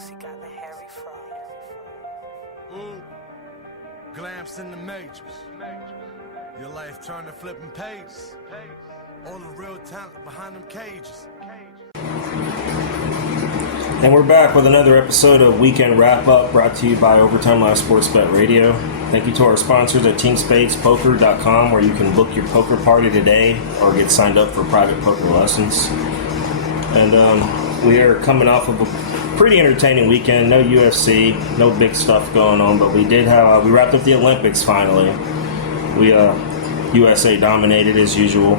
pussy got the hairy fro. Glamps in the majors. Your life turned to flipping pages. All the real talent behind them cages. And we're back with another episode of Weekend Wrap Up, brought to you by Overtime Live Sports Bet Radio. Thank you to our sponsors at TeamSpadesPoker.com, where you can book your poker party today or get signed up for private poker lessons. And we are coming off of a pretty entertaining weekend. No UFC, no big stuff going on, but we did have we wrapped up the Olympics finally. We USA dominated as usual.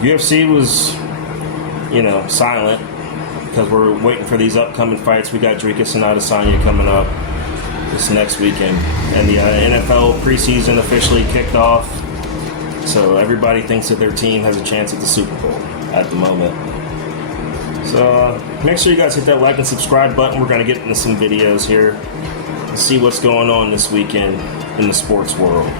UFC was, silent because we're waiting for these upcoming fights. We got Dricus and Adesanya coming up this next weekend, and the NFL preseason officially kicked off. So everybody thinks that their team has a chance at the Super Bowl at the moment. So make sure you guys hit that like and subscribe button. We're going to get into some videos here and see what's going on this weekend in the sports world.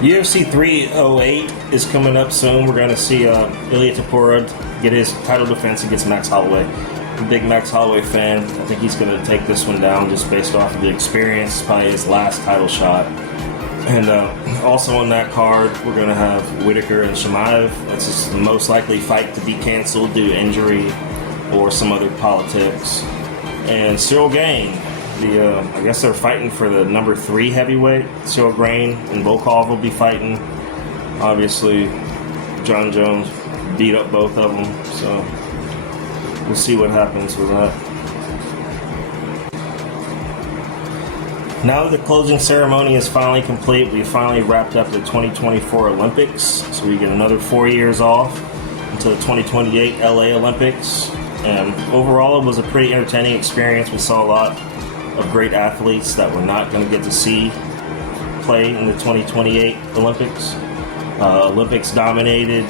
UFC 308 is coming up soon. We're going to see Ilia Topuria get his title defense against Max Holloway. I'm a big Max Holloway fan. I think he's going to take this one down just based off of the experience. It's probably his last title shot. And also on that card, we're going to have Whitaker and Chimaev. That's the most likely fight to be canceled due to injury or some other politics. And Cyril Gane. I guess they're fighting for the number 3 heavyweight. Cyril Gane and Volkov will be fighting. Obviously, John Jones beat up both of them, so we'll see what happens with that. Now that the closing ceremony is finally complete, we finally wrapped up the 2024 Olympics, so we get another 4 years off until the 2028 LA Olympics. And overall, it was a pretty entertaining experience. We saw a lot of great athletes that we're not going to get to see play in the 2028 Olympics. Olympics dominated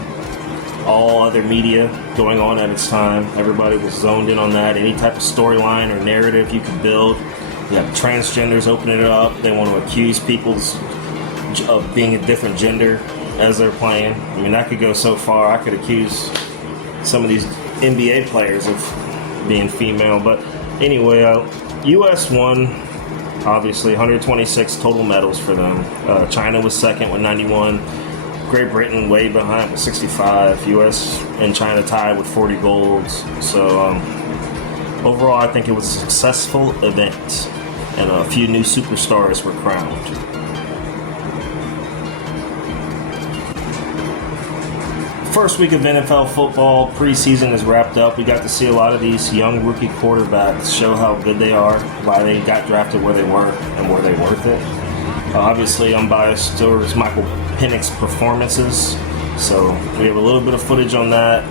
all other media going on at its time. Everybody was zoned in on that. Any type of storyline or narrative you could build. You have transgenders opening it up. They want to accuse people of being a different gender as they're playing. I mean, that could go so far. I could accuse some of these NBA players of being female. But anyway, U.S. won, obviously, 126 total medals for them. China was second with 91. Great Britain way behind with 65. U.S. and China tied with 40 golds. So overall, I think it was a successful event, and a few new superstars were crowned. First week of NFL football preseason is wrapped up. We got to see a lot of these young rookie quarterbacks show how good they are, why they got drafted where they were, and were they worth it. Obviously, I'm biased towards Michael Penix's performances, so we have a little bit of footage on that.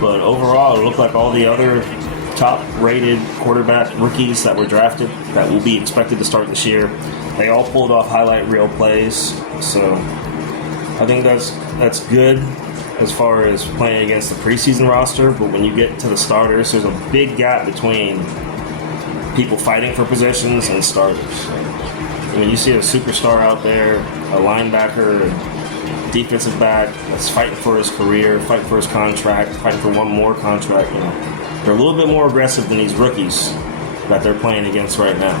But overall, it looked like all the other top-rated quarterback rookies that were drafted that will be expected to start this year, they all pulled off highlight reel plays. So I think that's good as far as playing against the preseason roster, but when you get to the starters, there's a big gap between people fighting for positions and starters. I mean, you see a superstar out there, a linebacker, a defensive back that's fighting for his career, fighting for his contract, fighting for one more contract. They're a little bit more aggressive than these rookies that they're playing against right now.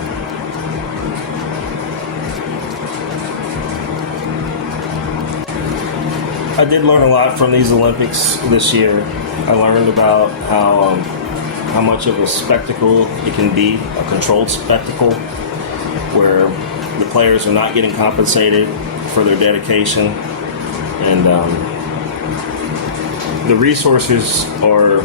I did learn a lot from these Olympics this year. I learned about how much of a spectacle it can be, a controlled spectacle, where the players are not getting compensated for their dedication, and the resources are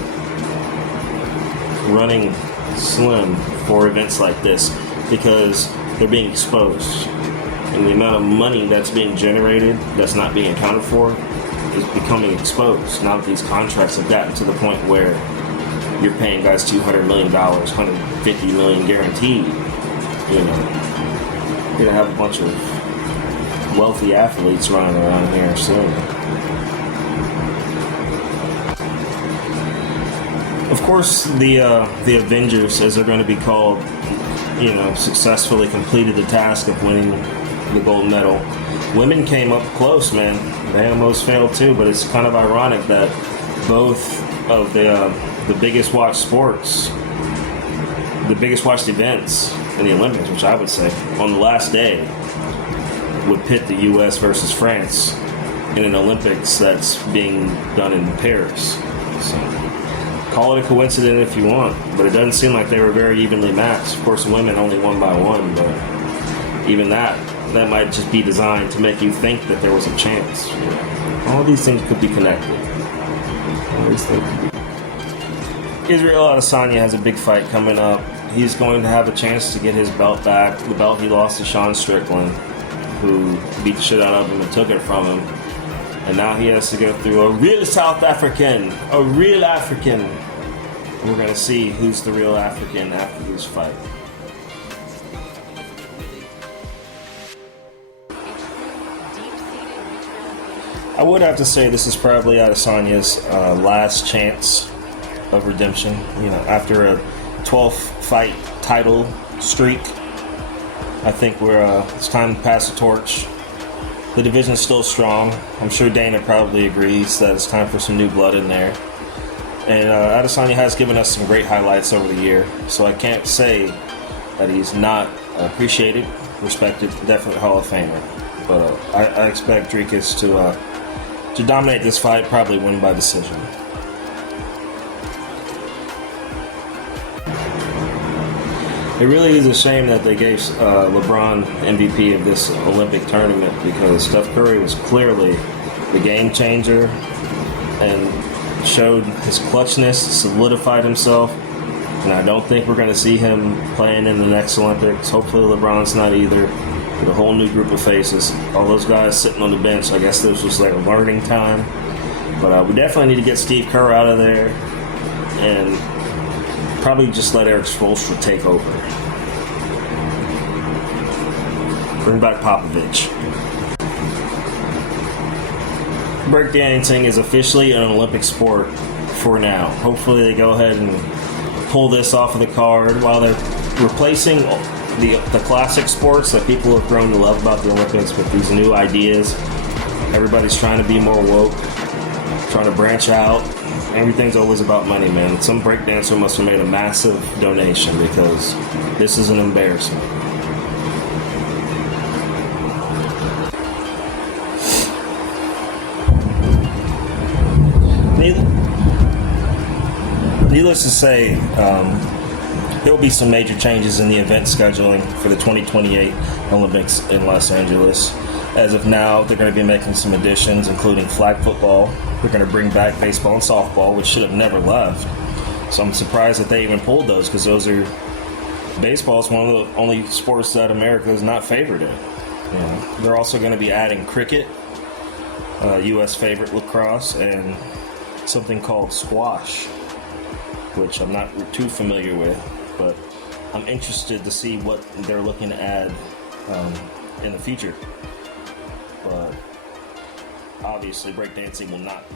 running slim for events like this because they're being exposed. And the amount of money that's being generated that's not being accounted for is becoming exposed. Now that these contracts have gotten to the point where you're paying guys $200 million, $150 million guaranteed, you're going to have a bunch of wealthy athletes running around here soon. Of course, the Avengers, as they're going to be called, successfully completed the task of winning the gold medal. Women came up close, man. They almost failed too, but it's kind of ironic that both of the biggest watched sports, the biggest watched events in the Olympics, which I would say, on the last day, would pit the U.S. versus France in an Olympics that's being done in Paris. So, call it a coincidence if you want, but it doesn't seem like they were very evenly matched. Of course, women only won by one, but even that might just be designed to make you think that there was a chance. All these things could be connected. Israel Adesanya has a big fight coming up. He's going to have a chance to get his belt back, the belt he lost to Sean Strickland, who beat the shit out of him and took it from him. And now he has to go through a real South African, a real African. We're going to see who's the real African after this fight. I would have to say this is probably Adesanya's last chance of redemption. You know, after a 12-fight title streak, I think it's time to pass the torch. The division's still strong. I'm sure Dana probably agrees that it's time for some new blood in there. And Adesanya has given us some great highlights over the year, so I can't say that he's not appreciated, respected, definitely Hall of Famer. But I expect Dricus to dominate this fight, probably win by decision. It really is a shame that they gave LeBron MVP of this Olympic tournament, because Steph Curry was clearly the game changer and showed his clutchness, solidified himself, and I don't think we're going to see him playing in the next Olympics. Hopefully LeBron's not either. With a whole new group of faces. All those guys sitting on the bench, I guess this was their learning time. But we definitely need to get Steve Kerr out of there and probably just let Eric Spoelstra take over. Bring back Popovich. Breakdancing is officially an Olympic sport for now. Hopefully they go ahead and pull this off of the card while they're replacing the classic sports that people have grown to love about the Olympics with these new ideas. Everybody's trying to be more woke, trying to branch out. Everything's always about money, man. Some breakdancer must have made a massive donation, because this is an embarrassment. Needless to say, there will be some major changes in the event scheduling for the 2028 Olympics in Los Angeles. As of now, they're going to be making some additions, including flag football. They're going to bring back baseball and softball, which should have never left. So I'm surprised that they even pulled those, because baseball is one of the only sports that America is not favored in. You know, they're also going to be adding cricket, U.S. favorite lacrosse, and something called squash, which I'm not too familiar with. But I'm interested to see what they're looking to add in the future. But obviously, breakdancing will not be.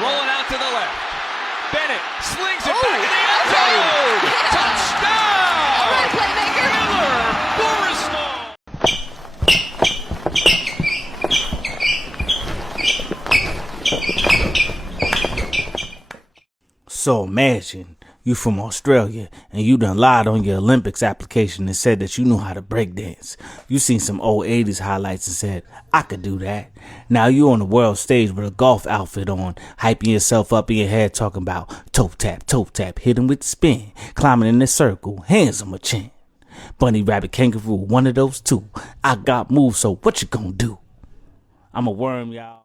Rolling out to the left. Bennett slings it back in the end zone. Touchdown! All right, playmaker. Miller, Borisno. So imagine you from Australia and you done lied on your Olympics application and said that you knew how to break dance. You seen some old 80s highlights and said, I could do that. Now you on the world stage with a golf outfit on, hyping yourself up in your head, talking about toe tap, hit him with the spin, climbing in the circle, hands on my chin. Bunny, rabbit, kangaroo, one of those two. I got moves, so what you gonna do? I'm a worm, y'all.